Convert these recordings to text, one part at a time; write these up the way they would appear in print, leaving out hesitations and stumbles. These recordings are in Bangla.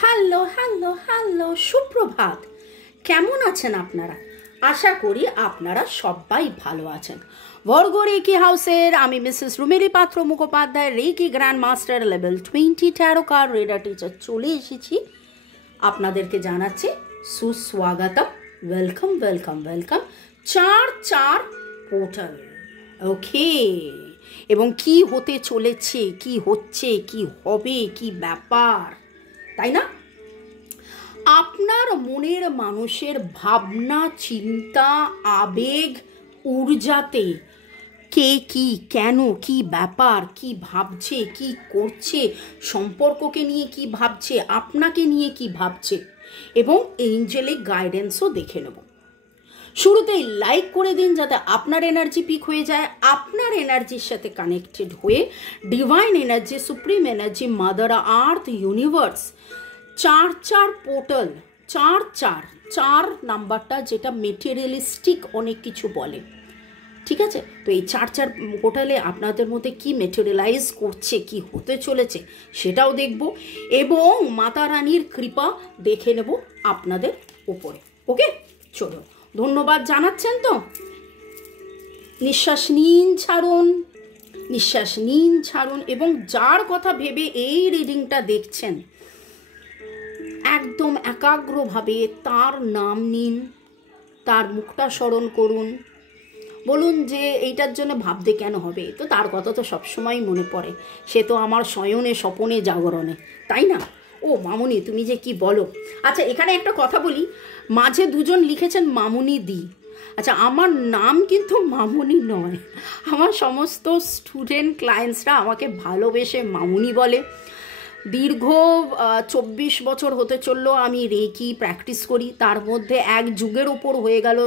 হ্যালো হ্যালো হ্যালো, সুপ্রভাত। কেমন আছেন আপনারা? আশা করি আপনারা সবাই ভালো আছেন। বর্গ রেকি হাউসের আমি Mrs Rumeli Patra Mukhopadhyay, reiki grand master level 20 tarot card reader teacher চলে এসেছি। আপনাদেরকে জানাচ্ছি সুস্বাগতম, welcome welcome welcome. 4 portal, okay. এবং কি হতে চলেছে, কি হচ্ছে, কি হবে, কি ব্যাপার, তাই না? আপনার মনের মানুষের ভাবনা, চিন্তা, আবেগ, ঊর্জাতে কে কি, কেন, কি ব্যাপার, কি ভাবছে, কি করছে, সম্পর্ককে নিয়ে কি ভাবছে, আপনাকে নিয়ে কি ভাবছে, এবং এঞ্জেলিক গাইডেন্সও দেখে নেব। শুরুতেই লাইক করে দিন যাতে আপনার এনার্জি পিক হয়ে যায়, আপনার এনার্জির সাথে কানেক্টেড হয়ে divine energy, supreme energy, mother earth, universe, 4 portal, 4 নাম্বারটা যেটা মেটেরিয়ালিস্টিক অনেক কিছু বলে, ঠিক আছে? তো এই 4 পোর্টালে আপনাদের মধ্যে কি মেটেরিয়ালাইজ করছে, কি হতে চলেছে সেটাও দেখব, এবং মাতা রানীর কৃপা দেখে নেব আপনাদের উপরে। ওকে, চলো। ধন্যবাদ জানাচ্ছেন তো? নিঃশ্বাস নিন, ছাড়ুন, নিঃশ্বাস নিন, ছাড়ুন। এবং যার কথা ভেবে এই রিডিংটা দেখছেন, একদম একাগ্রভাবে তার নাম নিন, তার মুখটা স্মরণ করুন, বলুন যে এইটার জন্য ভাবতে কেন হবে, তো তার কথা তো সবসময় মনে পড়ে, সে তো আমার শয়নে স্বপনে জাগরণে, তাই না? ও মামুনি, তুমি যে কি বলো। আচ্ছা, এখানে একটা কথা বলি, মাঝে দুজন লিখেছেন মামুনি দি। আচ্ছা, আমার নাম কিন্তু মামুনি নয়, আমার সমস্ত স্টুডেন্ট ক্লায়েন্টসরা আমাকে ভালোবেসে মামুনি বলে। দীর্ঘ 24 বছর হতে চললো আমি রেকি প্র্যাকটিস করি, তার মধ্যে এক যুগের ওপর হয়ে গেল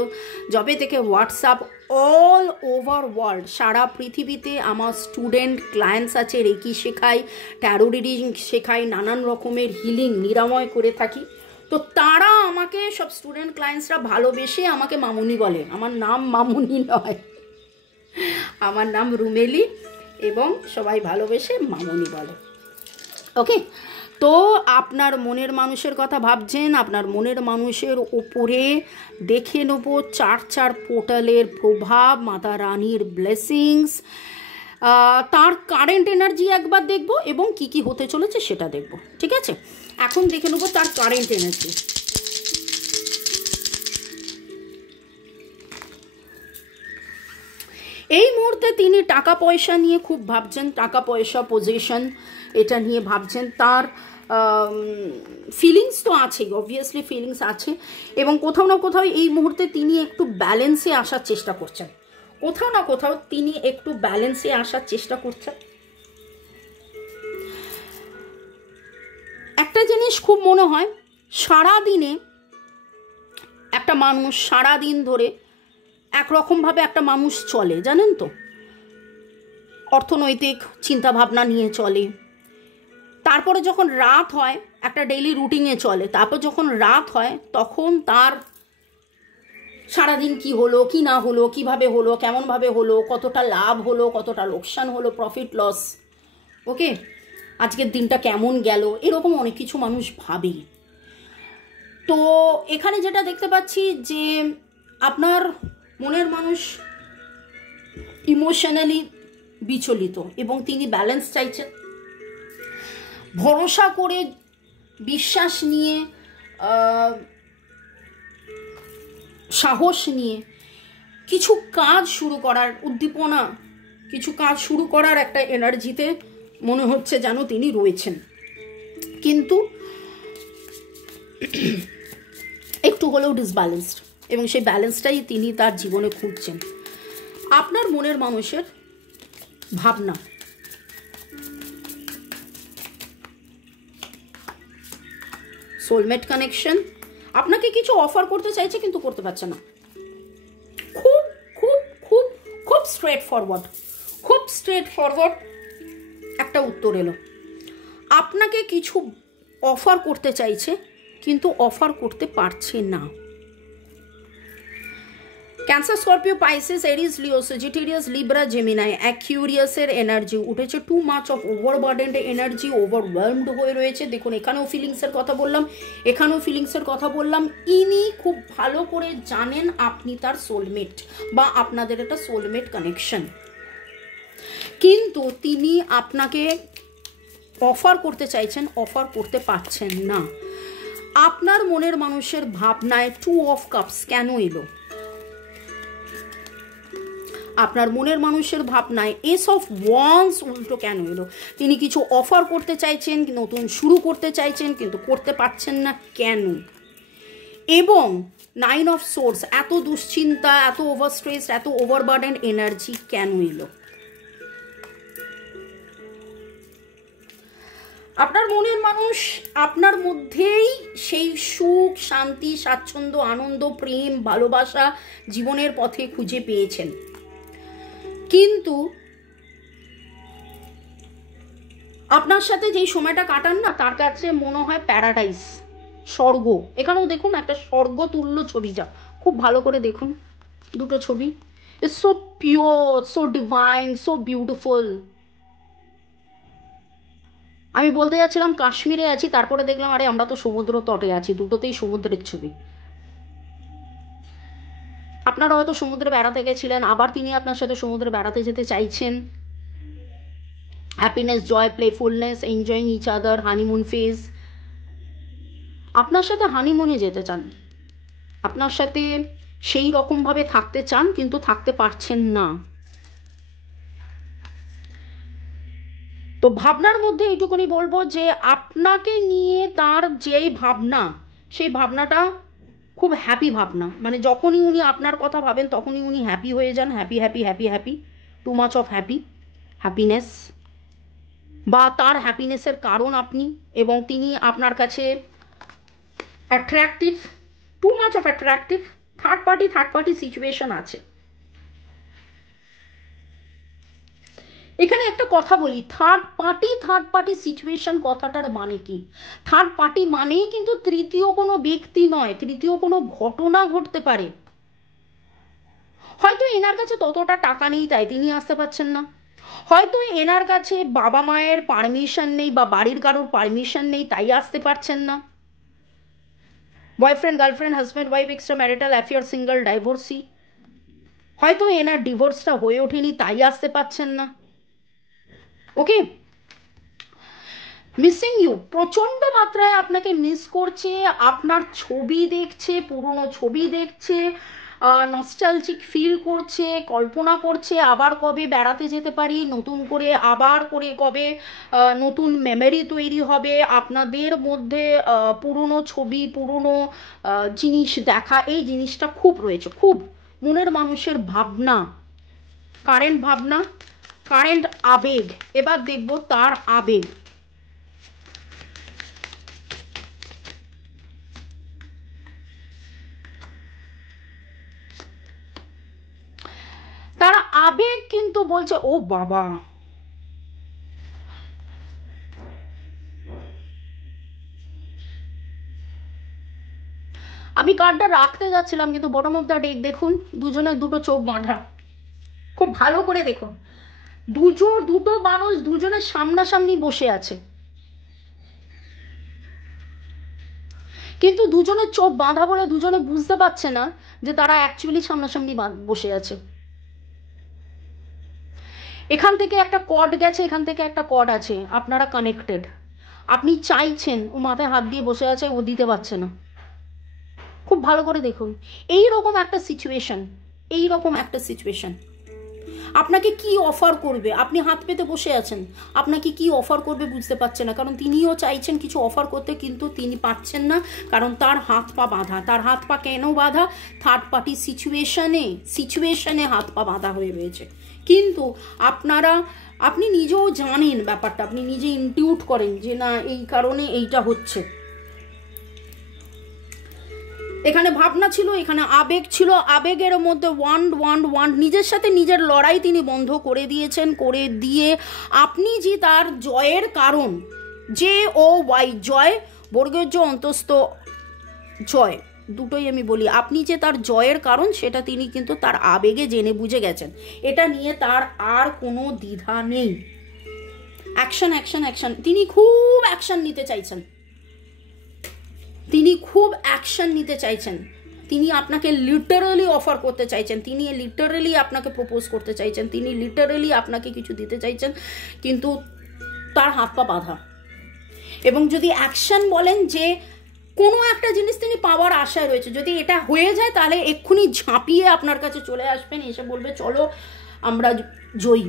যবে থেকে হোয়াটসঅ্যাপ অল ওভার ওয়ার্ল্ড, সারা পৃথিবীতে আমার স্টুডেন্ট ক্লায়েন্টস আছে, রেকি শেখাই, ট্যারো রিডিং শেখাই, নানান রকমের হিলিং নিরাময় করে থাকি। তো তারা আমাকে, সব স্টুডেন্ট ক্লায়েন্টসরা ভালোবেসে আমাকে মামুনি বলে। আমার নাম মামুনি নয়, আমার নাম রুমেলি, এবং সবাই ভালোবেসে মামুনি বলে। ওকে, তো আপনার মনের মানুষের কথা ভাবছেন, আপনার মনের মানুষের ওপরে দেখে নেব 4 পোর্টালের প্রভাব, মাতা রানীর ব্লেসিংস, তার কারেন্ট এনার্জি একবার দেখব, এবং কি কি হতে চলেছে সেটা দেখব, ঠিক আছে? এখন দেখে নেব তার কারেন্ট এনার্জি। এই মুহূর্তে তিনি টাকা পয়সা নিয়ে খুব ভাবছেন, টাকা পয়সা, পজিশন, এটা নিয়ে ভাবছেন। তার ফিলিংস তো আছেই, অবভিয়াসলি ফিলিংস আছে, এবং কোথাও না কোথাও এই মুহূর্তে তিনি একটু ব্যালেন্সে আসার চেষ্টা করছেন, কোথাও না কোথাও তিনি একটু ব্যালেন্সে আসার চেষ্টা করছেন। একটা জিনিস খুব মনে হয়, সারাদিনে একটা মানুষ সারাদিন ধরে একরকমভাবে একটা মানুষ চলে, জানেন তো, অর্থনৈতিক চিন্তাভাবনা নিয়ে চলে, তারপরে যখন রাত হয় একটা ডেইলি রুটিনে চলে, তারপর যখন রাত হয় তখন তার সারাদিন কি হলো, কি না হলো, কিভাবে হলো, কেমনভাবে হলো, কতটা লাভ হলো, কতটা লোকসান হলো, প্রফিট লস, ওকে, আজকের দিনটা কেমন গেল, এরকম অনেক কিছু মানুষ ভাবে। তো এখানে যেটা দেখতে পাচ্ছি যে আপনার মনের মানুষ ইমোশনালি বিচলিত, এবং তিনি ব্যালেন্স চাইছেন। ভরসা করে, বিশ্বাস নিয়ে, সাহস নিয়ে কিছু কাজ শুরু করার উদ্দীপনা, কিছু কাজ শুরু করার একটা এনার্জিতে মনে হচ্ছে যেন তিনি রয়েছেন, কিন্তু একটু হলেও ডিসব্যালেন্সড, এবং সেই ব্যালেন্সটাই তিনি তার জীবনে খুঁজছেন। আপনার মনের মানুষের ভাবনা, সোলমেট কানেকশন, আপনাকে কিছু অফার করতে চাইছে কিন্তু করতে পারছে না। খুব খুব খুব খুব স্ট্রেট ফরওয়ার্ড একটা উত্তর এলো। আপনাকে কিছু অফার করতে চাইছে কিন্তু অফার করতে পারছে না। Cancer, Scorpio, Pisces, Aries, Leo, Sagittarius, Libra, Gemini, অ্যাকিউরিয়াসের এনার্জি উঠেছে। Too much of overburdened energy, overwhelmed হয়ে রয়েছে। দেখুন এখানেও ফিলিংসের কথা বললাম, এখানেও ফিলিংসের কথা বললাম। ইনি খুব ভালো করে জানেন আপনি তার সোলমেট বা আপনাদের একটা সোলমেট কানেকশন, কিন্তু তিনি আপনাকে অফার করতে চাইছেন, অফার করতে পারছেন না। আপনার মনের মানুষের ভাবনায় 2 অফ কাপস কেন এলো? আপনার মনের মানুষের ভাবনায় এস অফ ওয়ান্স উল্টো কেন এলো? তিনি কিছু অফার করতে চাইছেন, নতুন শুরু করতে চাইছেন, কিন্তু করতে পারছেন না কেন? এবং 9 অফ সোর্স, এত দুশ্চিন্তা, এত ওভারস্ট্রেস, এত ওভারবার্ডেন এনার্জি কেন এলো? আপনার মনের মানুষ আপনার মধ্যেই সেই সুখ, শান্তি, স্বাচ্ছন্দ্য, আনন্দ, প্রেম, ভালোবাসা জীবনের পথে খুঁজে পেয়েছেন, কিন্তু আপনার সাথে যেই সময়টা কাটান না, তার কাছে মনে হয় প্যারাডাইস, স্বর্গ। এখানেও দেখুন একটা স্বর্গ তুল্য ছবি, যা খুব ভালো করে দেখুন দুটো ছবি। It's so pure, so divine, so beautiful. আমি বলতে যাচ্ছিলাম কাশ্মীরে আছি, তারপরে দেখলাম আরে আমরা তো সমুদ্র তটে আছি, দুটোতেই সমুদ্রের ছবি। আপনারা হয়তো সমুদ্রে বেড়াতে গেছিলেন, আবার তিনি আপনার সাথে সমুদ্রে বেড়াতে যেতে চাইছেন। Happiness, joy, playfulness, enjoying each other, honeymoon phase. আপনার সাথে হানিমুনে যেতে চান, আপনার সাথে সেই রকমভাবে থাকতে চান, কিন্তু থাকতে পারছেন না। তো ভাবনার মধ্যে এইটুকুনি বলবো যে আপনাকে নিয়ে তার যেই ভাবনা, সেই ভাবনাটা খুব হ্যাপি ভাবনা। মানে যখনই উনি আপনার কথা ভাবেন তখনই উনি হ্যাপি হয়ে যান, happy happy happy happy, two much of happiness, বা তার হ্যাপিনেসের কারণ আপনি, এবং তিনি আপনার কাছে attractive, two much of attractive. Third party situation আছে। এখানে একটা কথা বলি, থার্ড পার্টি সিচুয়েশন কথাটার মানে কি? থার্ড পার্টি মানেই কিন্তু তৃতীয় কোনো ব্যক্তি নয়, তৃতীয় কোনো ঘটনা ঘটতে পারে। হয়তো এনার কাছে ততটা টাকা নেই তাই তিনি আসতে পারছেন না, হয়তো এনার কাছে বাবা মায়ের পারমিশন নেই বা বাড়ির কারোর পারমিশন নেই তাই আসতে পারছেন না। Boyfriend, girlfriend, husband, wife, extra marital affair, single, divorcee, হয়তো এনার ডিভোর্সটা হয়ে ওঠেনি তাই আসতে পারছেন না। ওকে, মিসিং ইউ, প্রচন্ড মাত্রায় আপনাকে মিস করছে, আপনার ছবি দেখছে, পুরনো ছবি দেখছে, নস্টালজিক ফিল করছে, কল্পনা করছে আবার কবে বেড়াতে যেতে পারি, নতুন করে আবার করে কবে নতুন মেমোরি তৈরি হবে আপনাদের মধ্যে। পুরনো ছবি, পুরনো জিনিস দেখা, এই জিনিসটা খুব রয়েছে, খুব মনের মানুষের ভাবনা, কারেন্ট আবেগ। এবার দেখব তার আবেগ। তার আবেগ কিন্তু বলছে ও বাবা, আমি কার্ডটা রাখতে যাচ্ছিলাম কিন্তু বটম অফ দ্য ডেক দেখুন, দুজনের দুটো চোখ বাঁধা, খুব ভালো করে দেখুন। দুটো মানুষ দুজনের সামনাসামনি বসে আছে, কিন্তু দুজনের চোখ বাঁধা বলে দুজনে বুঝতে পারছে না যে তারা অ্যাকচুয়ালি সামনাসামনি বসে আছে। এখান থেকে একটা কর্ড গেছে, এখান থেকে একটা কর্ড আছে, আপনারা কানেক্টেড। আপনি চাইছেন, ও মাথায় হাত দিয়ে বসে আছে, ও দিতে পারছে না। খুব ভালো করে দেখুন, এইরকম একটা সিচুয়েশন। আপনাকে কি অফার করবে? আপনি হাত পেতে বসে আছেন, আপনাকে কি অফার করবে বুঝতে পারছেন না, কারণ তিনিও চাইছেন কিছু অফার করতে, কিন্তু তিনি পাচ্ছেন না, কারণ তার হাত পা বাঁধা। তার হাত পা কেন বাঁধা? থার্ড পার্টি সিচুয়েশনে হাত পা বাঁধা হয়ে রয়েছে। কিন্তু আপনি নিজেও জানেন ব্যাপারটা, আপনি নিজে ইনটিউট করেন যে না, এই কারণে এইটা হচ্ছে। এখানে ভাবনা ছিল, এখানে আবেগ ছিল, আবেগের মধ্যে ওয়ান্ড, নিজের সাথে নিজের লড়াই তিনি বন্ধ করে দিয়েছেন। করে দিয়ে আপনি যে তার জয়ের কারণ, JOY, জয়, বর্গের অন্তস্থ জয়, দুটোই আমি বলি। আপনি যে তার জয়ের কারণ সেটা তিনি কিন্তু তার আবেগে জেনে বুঝে গেছেন, এটা নিয়ে তার আর কোনো দ্বিধা নেই। অ্যাকশন অ্যাকশন অ্যাকশন, তিনি খুব অ্যাকশন নিতে চাইছেন, তিনি খুব অ্যাকশন নিতে চাইছেন, তিনি আপনাকে লিটারালি অফার করতে চাইছেন, তিনি লিটারালি আপনাকে প্রপোজ করতে চাইছেন, তিনি লিটারালি আপনাকে কিছু দিতে চাইছেন, কিন্তু তার হাত পা বাঁধা। এবং যদি অ্যাকশন বলেন যে কোনো একটা জিনিস তিনি পাওয়ার আশায় রয়েছে, যদি এটা হয়ে যায় তাহলে এক্ষুনি ঝাঁপিয়ে আপনার কাছে চলে আসবেন, এসে বলবে চলো আমরা জয়ী।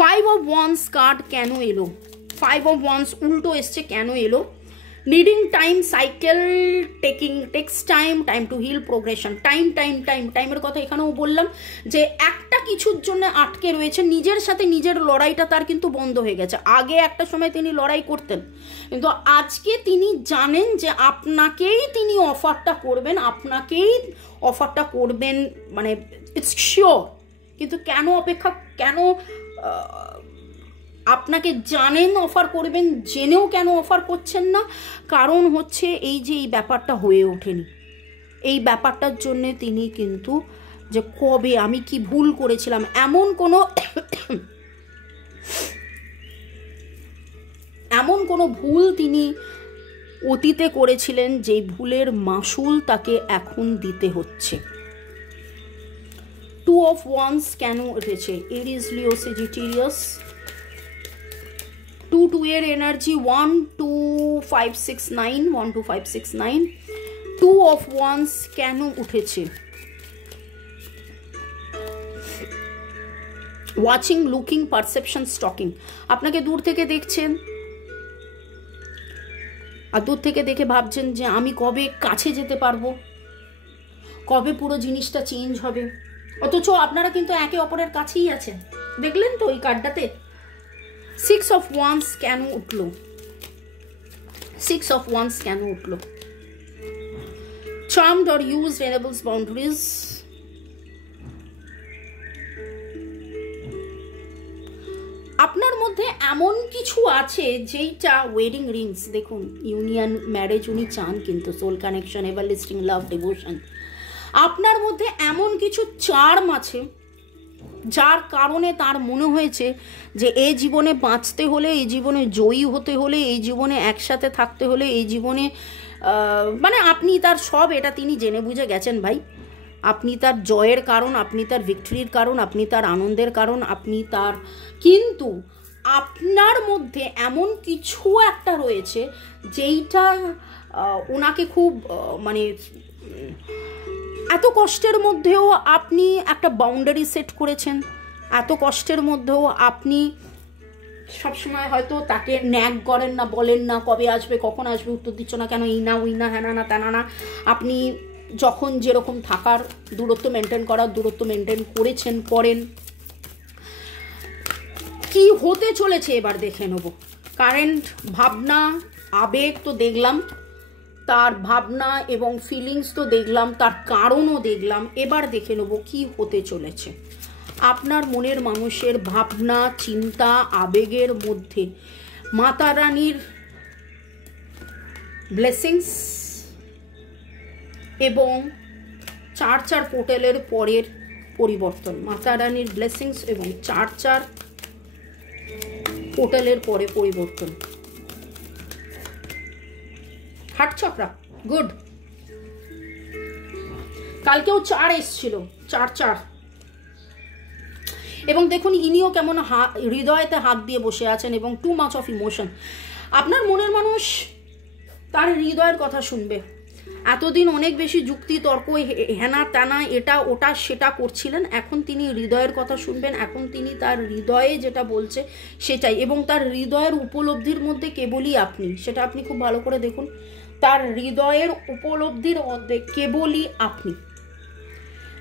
5 of Wands কার্ড কেন এলো? 5 of Wands উল্টো এসছে, কেন এলো? Needing time, cycle, takes time to heal, progression. টাইমের কথা এখানেও বললাম যে একটা কিছুর জন্য আটকে রয়েছে, নিজের সাথে নিজের লড়াইটা তার কিন্তু বন্ধ হয়ে গেছে। আগে একটা সময় তিনি লড়াই করতেন, কিন্তু আজকে তিনি জানেন যে আপনাকেই তিনি অফারটা করবেন, মানে ইটস শিওর। কিন্তু কেন অপেক্ষা, কেন আপনাকে জানেন অফার করবেন, জেনেও কেন অফার করছেন না? কারণ হচ্ছে এই যে এই ব্যাপারটা হয়ে ওঠেনি, এই ব্যাপারটার জন্যে তিনি কিন্তু যে কবে আমি কি ভুল করেছিলাম, এমন কোনো ভুল তিনি অতীতে করেছিলেন যেই ভুলের মাসুল তাকে এখন দিতে হচ্ছে। 2 of Wands কেন উঠেছে? এরিস, লিও, সেজিটেরিয়াস। 2 এর এনার্জি 1 2 5 6 9, 1 2 5 6 9। 2 of Wands কেন উঠেছে? Watching, looking, perception, stocking. আপনাকে দূর থেকে দেখছেন, আর দূর থেকে দেখে ভাবছেন যে আমি কবে কাছে যেতে পারবো, কবে পুরো জিনিসটা চেঞ্জ হবে। অথচ আপনারা কিন্তু একে অপরের কাছেই আছেন। দেখলেন তো এই কার্ডটাতে 6 of Wands কেন উঠলো? 6 of Wands কেন উঠলো? Charmed or used, enables boundaries। আপনার মধ্যে এমন কিছু আছে যেইটা ওয়েডিং রিংস, দেখুন ইউনিয়ন, ম্যারেজ উনি চান, কিন্তু সোল কানেকশন, এভারলাস্টিং লাভ, ডিভোশন। আপনার মধ্যে এমন কিছু চার্ম আছে যার কারণে তার মনে হয়েছে যে এই জীবনে বাঁচতে হলে, এই জীবনে জয়ী হতে হলে, এই জীবনে একসাথে থাকতে হলে, এই জীবনে মানে আপনি তার সব, এটা তিনি জেনে বুঝে গেছেন ভাই। আপনি তার জয়ের কারণ, আপনি তার ভিক্টরির কারণ, আপনি তার আনন্দের কারণ, আপনি তার, কিন্তু আপনার মধ্যে এমন কিছু একটা রয়েছে যেইটা ওনাকে খুব মানে এত কষ্টের মধ্যেও আপনি একটা বাউন্ডারি সেট করেছেন, এত কষ্টের মধ্যেও আপনি সবসময় হয়তো তাকে ন্যাগ করেন না, বলেন না কবে আসবে, কখন আসবে, উত্তর দিচ্ছ না কেন, এই না ওই না, হ্যাঁ না তেনা না। আপনি যখন যেরকম থাকার, দূরত্ব মেনটেন করার, দূরত্ব মেনটেন করেছেন, করেন। কি হতে চলেছে এবার দেখে নেব। কারেন্ট ভাবনা, আবেগ তো দেখলাম, তার ভাবনা এবং ফিলিংস তো দেখলাম, তার কারণও দেখলাম। এবার দেখে নেব কি হতে চলেছে। আপনার মনের মানুষের ভাবনা, চিন্তা, আবেগের মধ্যে মাতা রানীর ব্লেসিংস এবং 4 পোর্টালের পরের পরিবর্তন। মাতা রানীর ব্লেসিংস এবং 4 পোর্টালের পরে পরিবর্তন। Heart chakra, good. কালকেও 4 এসছিল, 4 এবং দেখুন ইনিও কেমন হৃদয়তে হাত দিয়ে বসে আছেন এবং টু মাচ অফ ইমোশন। আপনার মনের মানুষ তার হৃদয়ের কথা শুনবে। এতদিন অনেক বেশি যুক্তি তর্ক, হেনা টানা, এটা ওটা সেটা করছিলেন, এখন তিনি হৃদয়ের কথা শুনবেন। এখন তিনি তার হৃদয়ে যেটা বলছে সেটাই, এবং তার হৃদয়ের উপলব্ধির মধ্যে কেবলই আপনি, সেটা আপনি খুব ভালো করে দেখুন। তার হৃদয়ের উপলব্ধির মধ্যে কেবলই আপনি।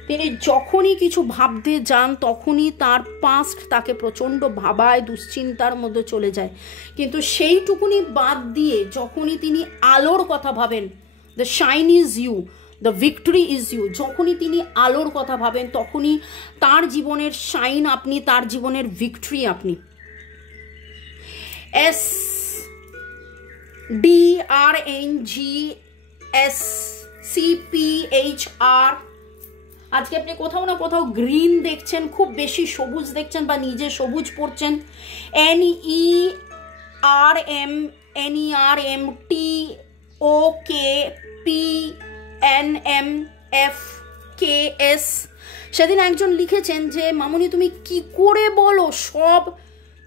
তিনি যখনই কিছু ভাবতে যান তখনই তার পাস্ট তাকে প্রচণ্ড ভাবায়, দুশ্চিন্তার মধ্যে চলে যায়। কিন্তু সেইটুকুনি বাদ দিয়ে যখনই তিনি আলোর কথা ভাবেন, the shine is you, the victory is you, যখনই তিনি আলোর কথা ভাবেন তখনই তার জীবনের শাইন আপনি, তার জীবনের ভিক্টরি আপনি। DRNGSCPHR। আজকে আপনি কোথাও না কোথাও গ্রিন দেখছেন, খুব বেশি সবুজ দেখছেন বা নিজে সবুজ পড়ছেন। NERMTOKPNMFKS। সেদিন একজন লিখেছেন যে মামুনি তুমি কি করে বলো সব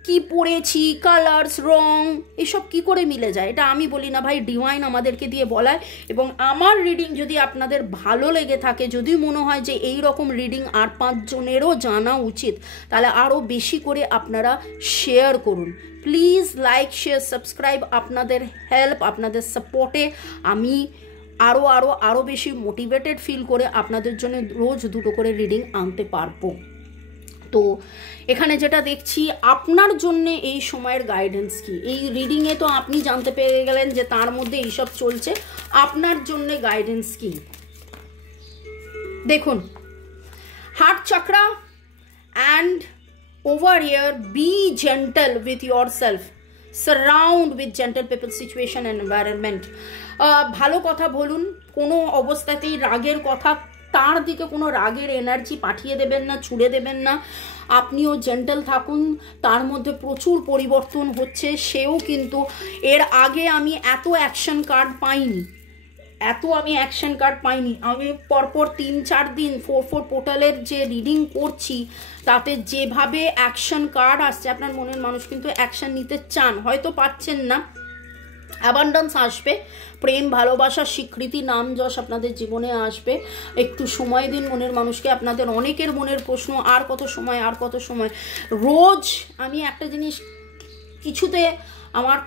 কি পড়েছি, কালার্স, রং, এসব কি করে মিলে যায়? এটা আমি বলি না ভাই, ডিভাইন আমাদেরকে দিয়ে বলায়। এবং আমার রিডিং যদি আপনাদের ভালো লেগে থাকে, যদি মনে হয় যে এই রকম রিডিং আর 5 জনেরও জানা উচিত, তাহলে আরও বেশি করে আপনারা শেয়ার করুন। Please like, share, subscribe. আপনাদের হেল্প, আপনাদের সাপোর্টে আমি আরও বেশি মোটিভেটেড ফিল করে আপনাদের জন্য রোজ 2টো করে রিডিং আনতে পারবো। তো এখানে যেটা দেখছি আপনার জন্য এই সময়ের গাইডেন্স কি, এই রিডিংয়ে তো আপনি জানতে পেরে গেলেন যে তার মধ্যে এইসব চলছে, আপনার জন্য গাইডেন্স কি দেখুন। Heart chakra and over here, be gentle with yourself, surround with gentle people, situation and environment. ভালো কথা বলুন, কোনো অবস্থাতেই রাগের কথা, তার দিকে কোনো রাগের এনার্জি পাঠিয়ে দেবেন না, ছুড়ে দেবেন না। আপনিও জেন্টল থাকুন, তার মধ্যে প্রচুর পরিবর্তন হচ্ছে। সেও কিন্তু এর আগে আমি এত অ্যাকশন কার্ড পাইনি, আমি পরপর 3-4 দিন 4 পোর্টালের যে রিডিং করছি তাতে যেভাবে অ্যাকশন কার্ড আসছে, আপনার মনের মানুষ কিন্তু অ্যাকশন নিতে চান, হয়তো পাচ্ছেন না। অ্যাবান্ডান্স আসবে, প্রেম, ভালোবাসা, স্বীকৃতি, নাম যশ আপনাদের জীবনে আসবে। একটু সময় দিন মনের মানুষকে। আপনাদের অনেকের মনের প্রশ্ন, আর কত সময়। রোজ আমি একটা জিনিস কিছুতে আমার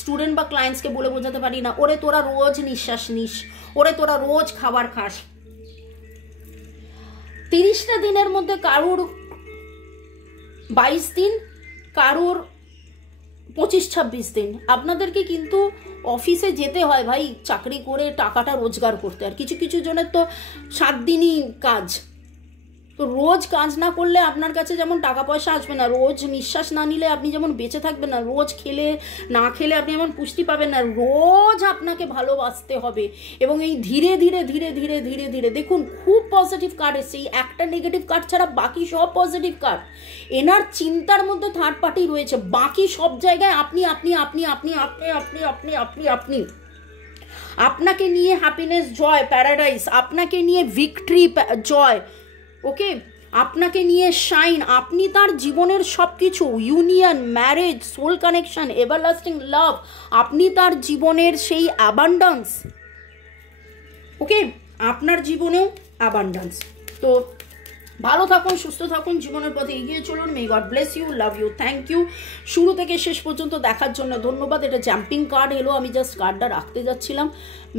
স্টুডেন্ট বা ক্লায়েন্টসকে বলে বোঝাতে পারি না, ওরে তোরা রোজ নিঃশ্বাস নিস, ওরে তোরা রোজ খাবার খাস। 30টা দিনের মধ্যে কারুর 22 দিন, কারুর 25-26 দিন। আপনাদেরকে কিন্তু অফিসে যেতে হয় ভাই, চাকরি করে টাকাটা রোজগার করতে। আর কিছু জনের তো 7 দিনই কাজ। তো রোজ কাজ না করলে আপনার কাছে যেমন টাকা পয়সা আসবে না, রোজ নিঃশ্বাস না নিলে আপনি যেমন বেঁচে থাকবেন না, রোজ না খেলে আপনি যেমন পুষ্টি পাবেন না, রোজ আপনাকে ভালোবাসতে হবে। এবং এই ধীরে ধীরে দেখুন, খুব পজিটিভ কার্ড এসছে। এই একটা নেগেটিভ কার্ড ছাড়া বাকি সব পজিটিভ কার্ড। এনার চিন্তার মধ্যে থার্ড পার্টি রয়েছে, বাকি সব জায়গায় আপনি আপনাকে নিয়ে হ্যাপিনেস, জয়, প্যারাডাইস, আপনাকে নিয়ে ভিক্টরি, জয়, ওকে, আপনাকে নিয়ে শাইন। আপনি তার জীবনের সব কিছু, union, marriage, soul connection, everlasting love, আপনি তার জীবনের সেই অ্যাবান্ডান্স। ওকে, আপনার জীবনেও অ্যাবান্ডান্স। তো ভালো থাকুন, সুস্থ থাকুন, জীবনের পথে এগিয়ে চলুন। May God bless you, love you, thank you. শুরু থেকে শেষ পর্যন্ত দেখার জন্য ধন্যবাদ। এটা জাম্পিং কার্ড এলো, আমি জাস্ট কার্ডটা রাখতে যাচ্ছিলাম।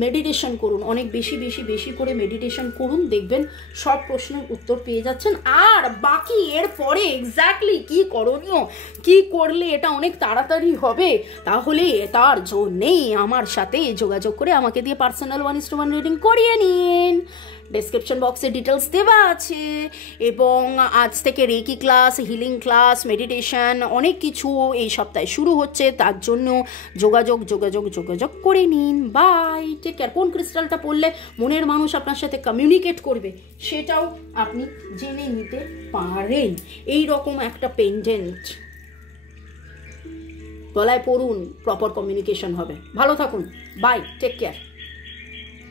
মেডিটেশন করুন, অনেক বেশি করে মেডিটেশন করুন, দেখবেন সব প্রশ্নের উত্তর পেয়ে যাচ্ছেন। আর বাকি এর পরে এক্স্যাক্টলি কি করণীয়, কি করলে এটা অনেক তাড়াতাড়ি হবে, তাহলে তার জন্যেই আমার সাথে যোগাযোগ করে আমাকে দিয়ে পার্সোনাল 1:1 রিডিং করিয়ে নিন। ডেসক্রিপশন বক্সে ডিটেলস দেওয়া আছে। এবং আজ থেকে reiki class, healing class, meditation অনেক কিছু এই সপ্তাহে শুরু হচ্ছে, তার জন্য যোগাযোগ করে নিন। Bye, take care. কোন ক্রিস্টালটা পড়লে মনের মানুষ আপনার সাথে কমিউনিকেট করবে সেটাও আপনি জেনে নিতে পারেন। এই রকম একটা পেন্ডেন্ট গলায় পড়ুন, প্রপার কমিউনিকেশন হবে। ভালো থাকুন, বাই, টেক কেয়ার।